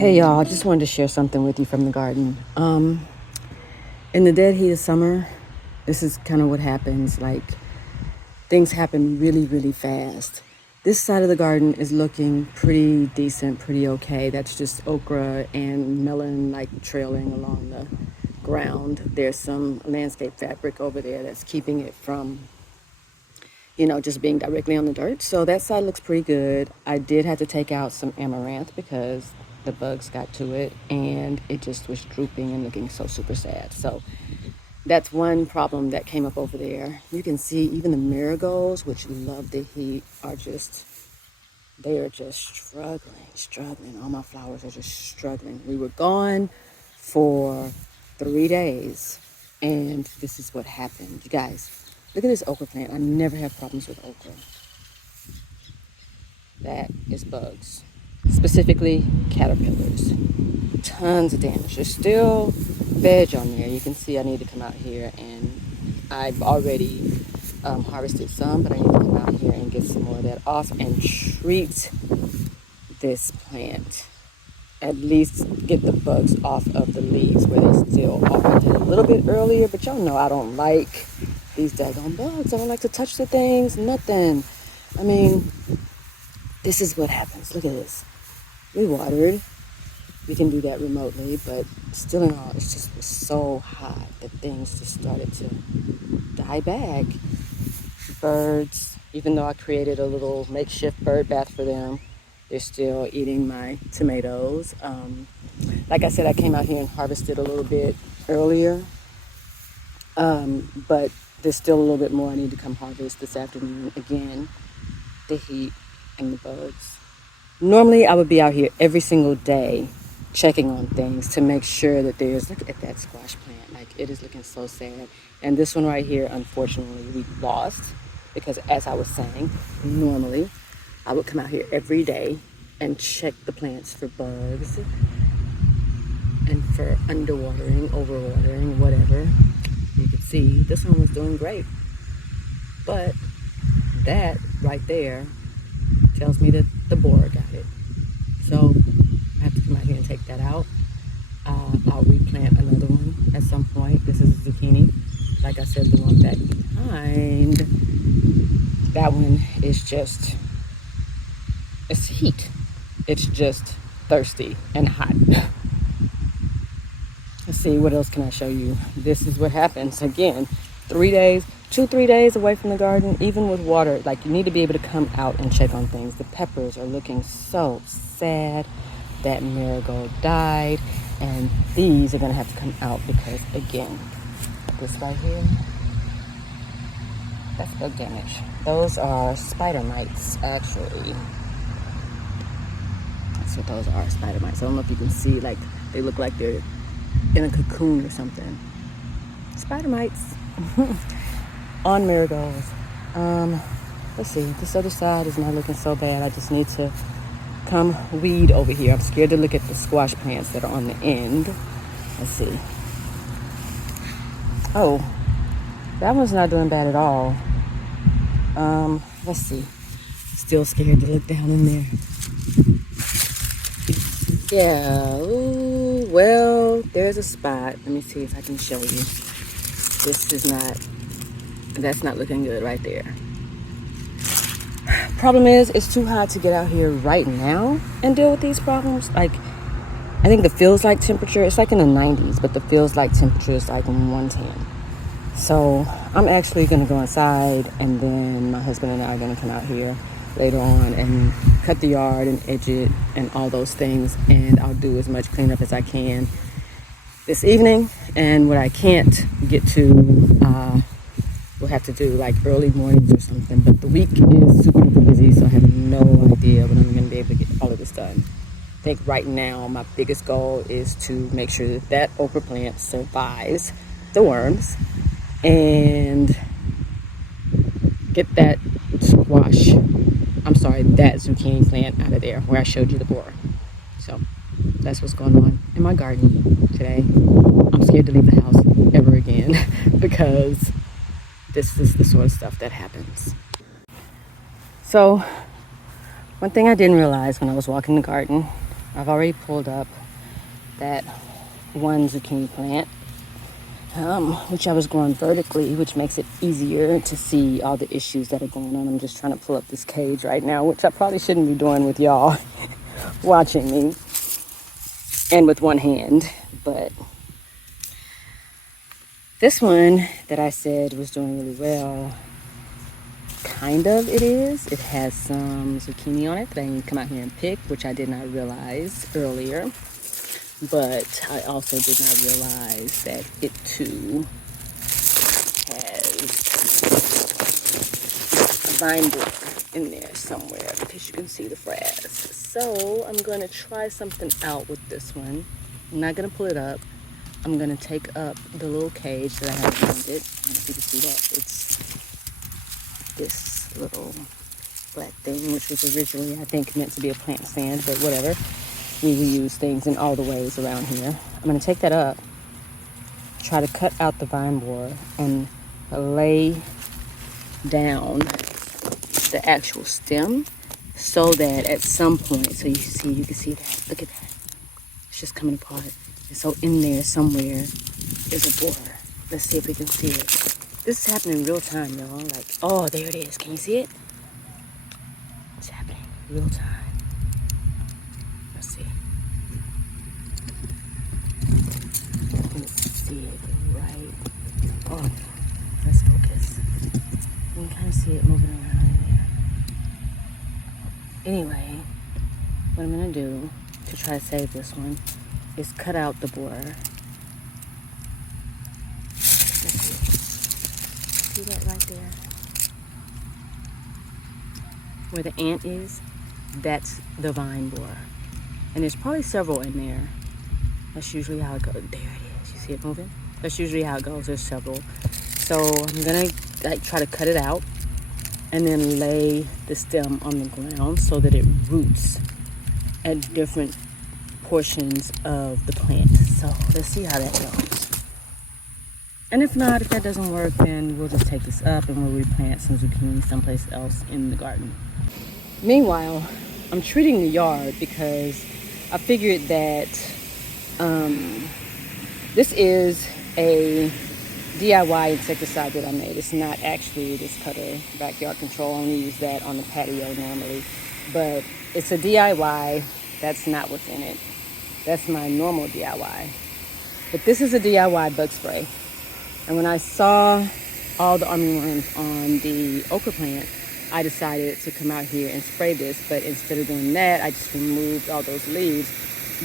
Hey y'all, I just wanted to share something with you from the garden. In the dead heat of summer, this is kind of what happens. Like, things happen really, really fast. This side of the garden is looking pretty decent, pretty okay. That's just okra and melon like trailing along the ground. There's some landscape fabric over there that's keeping it from just being directly on the dirt. So that side looks pretty good. I did have to take out some amaranth because the bugs got to it and it just was drooping and looking so super sad. So that's one problem that came up over there. You can see even the marigolds, which love the heat, they are just struggling. All my flowers are just struggling. We were gone for 3 days and this is what happened. You guys, look at this okra plant. I never have problems with okra. That is bugs, specifically caterpillars. Tons of damage. There's still veg on there. You can see I need to come out here, and I've already harvested some, but I need to come out here and get some more of that off and treat this plant. At least get the bugs off of the leaves where they still often hit a little bit earlier, but y'all know I don't like these daggone bugs. I don't like to touch the things, nothing. I mean, this is what happens. Look at this. We watered. We can do that remotely, but still in all, it's just so hot that things just started to die back. Birds, even though I created a little makeshift bird bath for them, they're still eating my tomatoes. Like I said, I came out here and harvested a little bit earlier, but there's still a little bit more I need to come harvest this afternoon. Again, the heat and the bugs. Normally, I would be out here every single day checking on things to make sure that look at that squash plant. Like, it is looking so sad. And this one right here, unfortunately, we lost because, as I was saying, normally I would come out here every day and check the plants for bugs and for underwatering, overwatering, whatever. You can see this one was doing great. But that right there tells me that the borer got it. So I have to come out here and take that out. I'll replant another one at some point. This is a zucchini. Like I said, the one back behind, that one is just, it's heat. It's just thirsty and hot. Let's see, what else can I show you? This is what happens. Again, 3 days, 2-3 days away from the garden, even with water. Like, you need to be able to come out and check on things. The peppers are looking so sad. That marigold died, and these are gonna have to come out because, again, this right here, that's bug damage. Those are spider mites, actually. That's what those are, spider mites. I don't know if you can see, like, they look like they're in a cocoon or something. Spider mites on marigolds. Let's see, this other side is not looking so bad. I just need to come weed over here. I'm scared to look at the squash plants that are on the end. Let's see. Oh, that one's not doing bad at all. Let's see. Still scared to look down in there. Yeah, ooh, well, there's a spot. Let me see if I can show you. That's not looking good right there. Problem is, it's too hot to get out here right now and deal with these problems. Like, I think the feels like temperature, it's like in the 90s, but the feels like temperature is like 110. So I'm actually gonna go inside, and then my husband and I are gonna come out here later on and cut the yard and edge it and all those things. And I'll do as much cleanup as I can this evening. And what I can't get to, we'll have to do like early mornings or something. But the week is super duper busy, so I have no idea when I'm going to be able to get all of this done. I think right now my biggest goal is to make sure that that okra plant survives the worms and get that that zucchini plant out of there where I showed you the borer. So that's what's going on in my garden today. I'm scared to leave the house ever again because this is the sort of stuff that happens. So one thing I didn't realize when I was walking the garden I've already pulled up that one zucchini plant, which I was growing vertically, which makes it easier to see all the issues that are going on. I'm just trying to pull up this cage right now, which I probably shouldn't be doing with y'all watching me and with one hand. But this one that I said was doing really well, kind of it is. It has some zucchini on it that I need to come out here and pick, which I did not realize earlier. But I also did not realize that it too has a vine border in there somewhere, because you can see the frass. So I'm going to try something out with this one. I'm not going to pull it up. I'm going to take up the little cage that I have around it. I don't know if you can see that. It's this little black thing, which was originally, I think, meant to be a plant stand, but whatever. We reuse things in all the ways around here. I'm going to take that up, try to cut out the vine borer, and lay down the actual stem so that at some point, so you can see that. Look at that. It's just coming apart. And so in there somewhere is a borer. Let's see if we can see it. This is happening in real time, y'all. Like, oh, there it is. Can you see it? It's happening real time. Let's see. Let's see it right. Oh, let's focus. You can kind of see it moving around in there. Anyway, what I'm going to do to try to save this one is cut out the borer. Let's see. See that right there? Where the ant is, that's the vine borer. And there's probably several in there. That's usually how it goes. There it is. You see it moving? That's usually how it goes. There's several. So I'm going to try to cut it out and then lay the stem on the ground so that it roots at different portions of the plant. So let's see how that goes. And if not, if that doesn't work, then we'll just take this up and we'll replant some zucchini someplace else in the garden. Meanwhile, I'm treating the yard because I figured that this is a DIY insecticide that I made. It's not actually this cutter backyard control. I only use that on the patio normally. But it's a DIY. That's not what's in it. That's my normal DIY. But this is a DIY bug spray. And when I saw all the armyworms on the okra plant, I decided to come out here and spray this. But instead of doing that, I just removed all those leaves,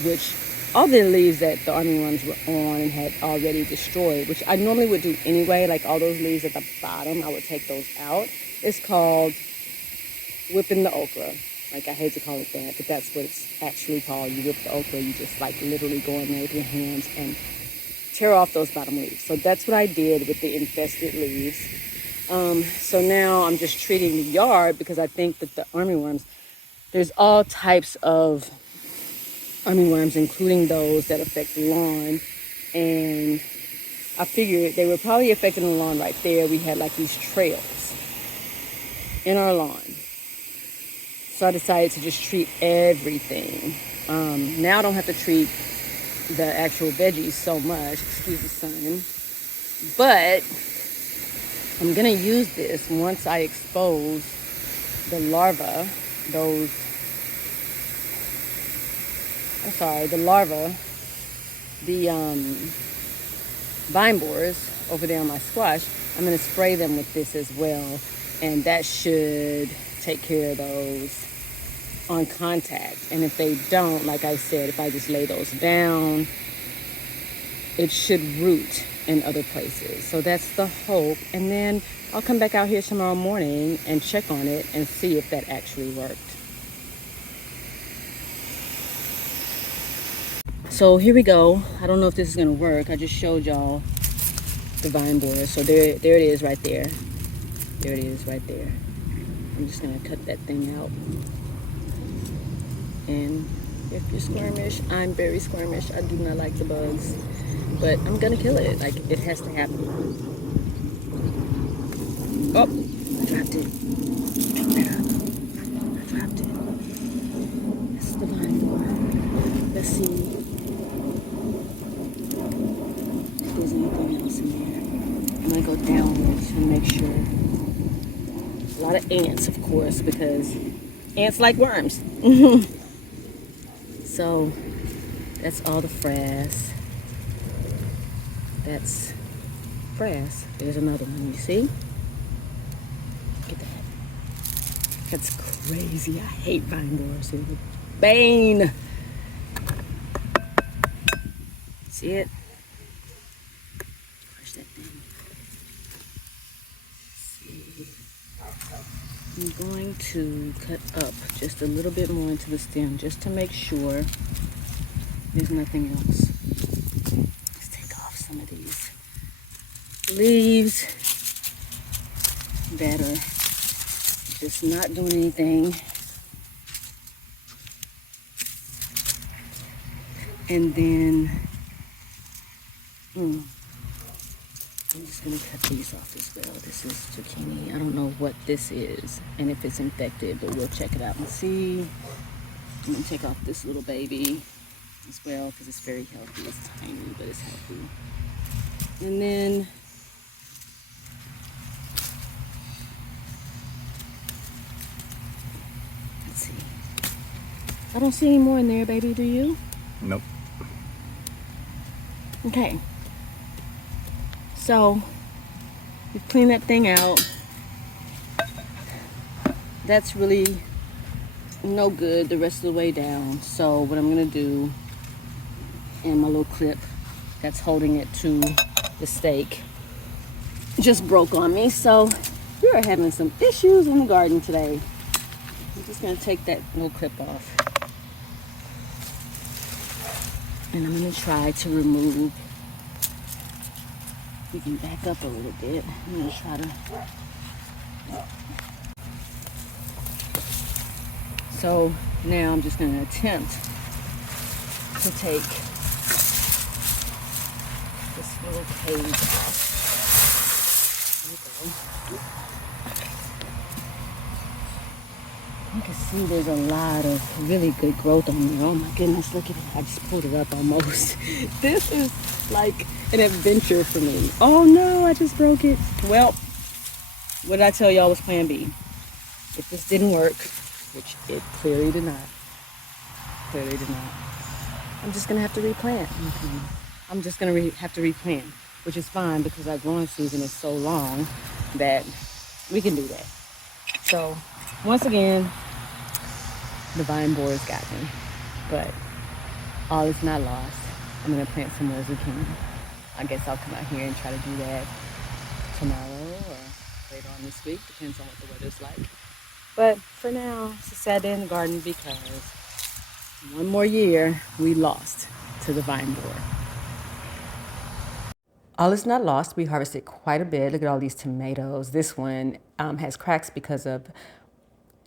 which all the leaves that the armyworms were on and had already destroyed, which I normally would do anyway, like all those leaves at the bottom, I would take those out. It's called whipping the okra. Like, I hate to call it that, but that's what it's actually called. You whip the okra, you just like literally go in there with your hands and tear off those bottom leaves. So that's what I did with the infested leaves. So now I'm just treating the yard because I think that the armyworms, there's all types of armyworms, including those that affect the lawn. And I figured they were probably affecting the lawn right there. We had like these trails in our lawn. So I decided to just treat everything. Now I don't have to treat the actual veggies so much, excuse the sun. But I'm gonna use this once I expose the larvae, the vine borers over there on my squash. I'm gonna spray them with this as well, and that should take care of those on contact. And if they don't, like I said, if I just lay those down, it should root in other places. So that's the hope. And then I'll come back out here tomorrow morning and check on it and see if that actually worked. So here we go. I don't know if this is gonna work. I just showed y'all the vine borer. So there it is right there. There it is right there. I'm just gonna cut that thing out. And if you're squirmish, I'm very squirmish. I do not like the bugs, but I'm gonna kill it. Like, it has to happen. Oh, I dropped it. Pick that up. I dropped it. This is the vine borer. A lot of ants, of course, because ants like worms. So that's all the frass. That's frass. There's another one, you see? Look at that. That's crazy. I hate vine borers. They're the bane. See it? Crush that thing. See. I'm going to cut up just a little bit more into the stem just to make sure there's nothing else. Let's take off some of these leaves that are just not doing anything. And then I'm just gonna cut these off as well. This is zucchini. I don't know what this is and if it's infected, but we'll check it out and see. I'm gonna take off this little baby as well because it's very healthy. It's tiny, but it's healthy. And then let's see. I don't see any more in there, baby. Do you? Nope. Okay. So you clean that thing out. That's really no good the rest of the way down. So what I'm gonna do, and my little clip that's holding it to the stake just broke on me. So we are having some issues in the garden today. I'm just gonna take that little clip off. And I'm gonna try to remove, we can back up a little bit. I'm gonna try to, so now I'm just gonna attempt to take this little cage off. You can see there's a lot of really good growth on there. Oh my goodness, look at it. I just pulled it up almost. This is like an adventure for me. Oh no, I just broke it. Well, what did I tell y'all was plan B? If this didn't work, which it clearly did not. Clearly did not. I'm just gonna have to replant. I'm just gonna have to replant, which is fine because our growing season is so long that we can do that. So once again, the vine borers got me, but all is not lost. I'm gonna plant some more zucchini. I guess I'll come out here and try to do that tomorrow or later on this week, depends on what the weather's like. But for now, it's a sad day in the garden because one more year we lost to the vine borer. All is not lost. We harvested quite a bit. Look at all these tomatoes. This one has cracks because of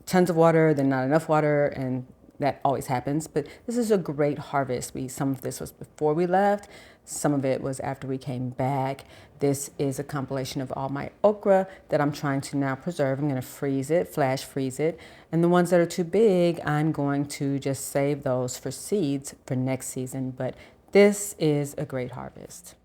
tons of water, then not enough water, and that always happens. But this is a great harvest. Some of this was before we left. Some of it was after we came back. This is a compilation of all my okra that I'm trying to now preserve. I'm going to freeze it, flash freeze it. And the ones that are too big, I'm going to just save those for seeds for next season. But this is a great harvest.